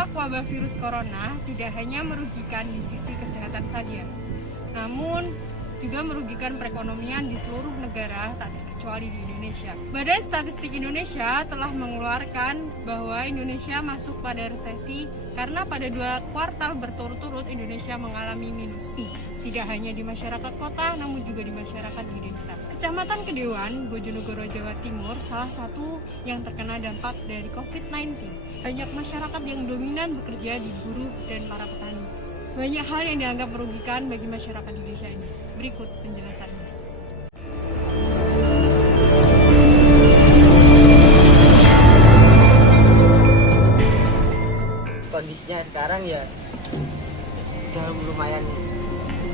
Dampak wabah virus corona tidak hanya merugikan di sisi kesehatan saja, namun juga merugikan perekonomian di seluruh negara, tak terkecuali di Indonesia. Badan Statistik Indonesia telah mengeluarkan bahwa Indonesia masuk pada resesi karena pada 2 kuartal berturut-turut Indonesia mengalami minus. Tidak hanya di masyarakat kota, namun juga di masyarakat di desa. Kecamatan Kedewan, Bojonegoro, Jawa Timur, salah satu yang terkena dampak dari COVID-19. Banyak masyarakat yang dominan bekerja di buruh dan para petani. Banyak hal yang dianggap merugikan bagi masyarakat di desa ini. Berikut penjelasannya. Kondisinya sekarang ya udah lumayan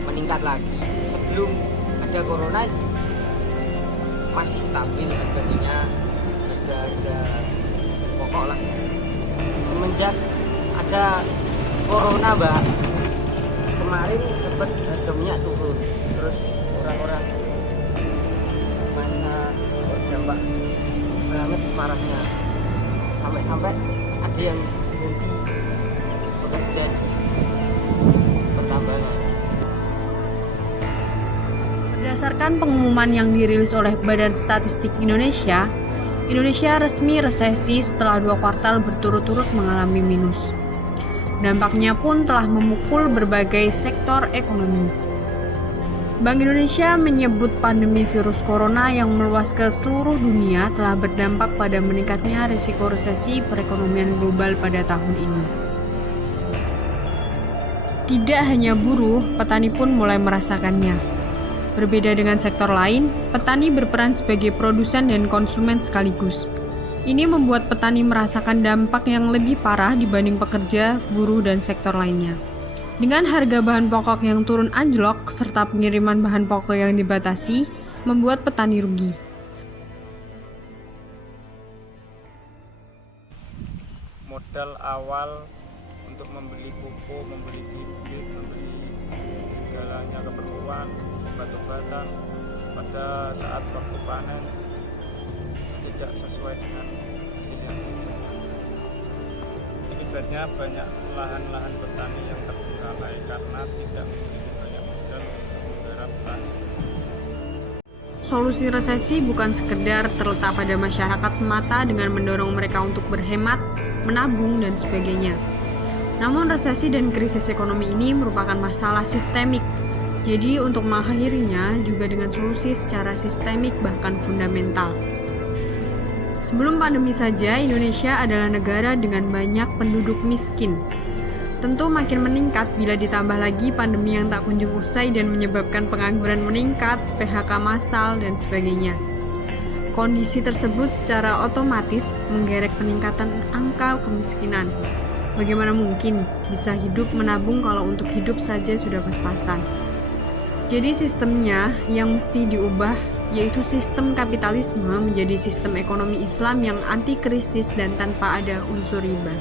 meningkat lagi. Sebelum ada corona masih stabil harga minyak, harga pokok lah. Semenjak ada corona, Mbak, kemarin sempat harga minyak turun, terus orang-orang masa dampak banget parahnya, sampai ada yang berhenti bekerja di pertambangan. Berdasarkan pengumuman yang dirilis oleh Badan Statistik Indonesia, Indonesia resmi resesi setelah 2 kuartal berturut-turut mengalami minus. Dampaknya pun telah memukul berbagai sektor ekonomi. Bank Indonesia menyebut pandemi virus corona yang meluas ke seluruh dunia telah berdampak pada meningkatnya risiko resesi perekonomian global pada tahun ini. Tidak hanya buruh, petani pun mulai merasakannya. Berbeda dengan sektor lain, petani berperan sebagai produsen dan konsumen sekaligus. Ini membuat petani merasakan dampak yang lebih parah dibanding pekerja, buruh, dan sektor lainnya. Dengan harga bahan pokok yang turun anjlok, serta pengiriman bahan pokok yang dibatasi, membuat petani rugi. Modal awal untuk membeli pupuk, membeli bibit, membeli segalanya keperluan, obat-obatan pada saat waktu panen tidak sesuai dengan hasil yang diinginkan. Akibatnya banyak lahan-lahan petani yang terbengkalai karena tidak memiliki banyak modal untuk menggarap lahan. Solusi resesi bukan sekedar terletak pada masyarakat semata dengan mendorong mereka untuk berhemat, menabung, dan sebagainya. Namun resesi dan krisis ekonomi ini merupakan masalah sistemik. Jadi untuk mengakhirinya juga dengan solusi secara sistemik bahkan fundamental. Sebelum pandemi saja, Indonesia adalah negara dengan banyak penduduk miskin. Tentu makin meningkat bila ditambah lagi pandemi yang tak kunjung usai dan menyebabkan pengangguran meningkat, PHK massal, dan sebagainya. Kondisi tersebut secara otomatis menggerek peningkatan angka kemiskinan. Bagaimana mungkin bisa hidup menabung kalau untuk hidup saja sudah pas-pasan? Jadi sistemnya yang mesti diubah, yaitu sistem kapitalisme menjadi sistem ekonomi Islam yang anti krisis dan tanpa ada unsur riba.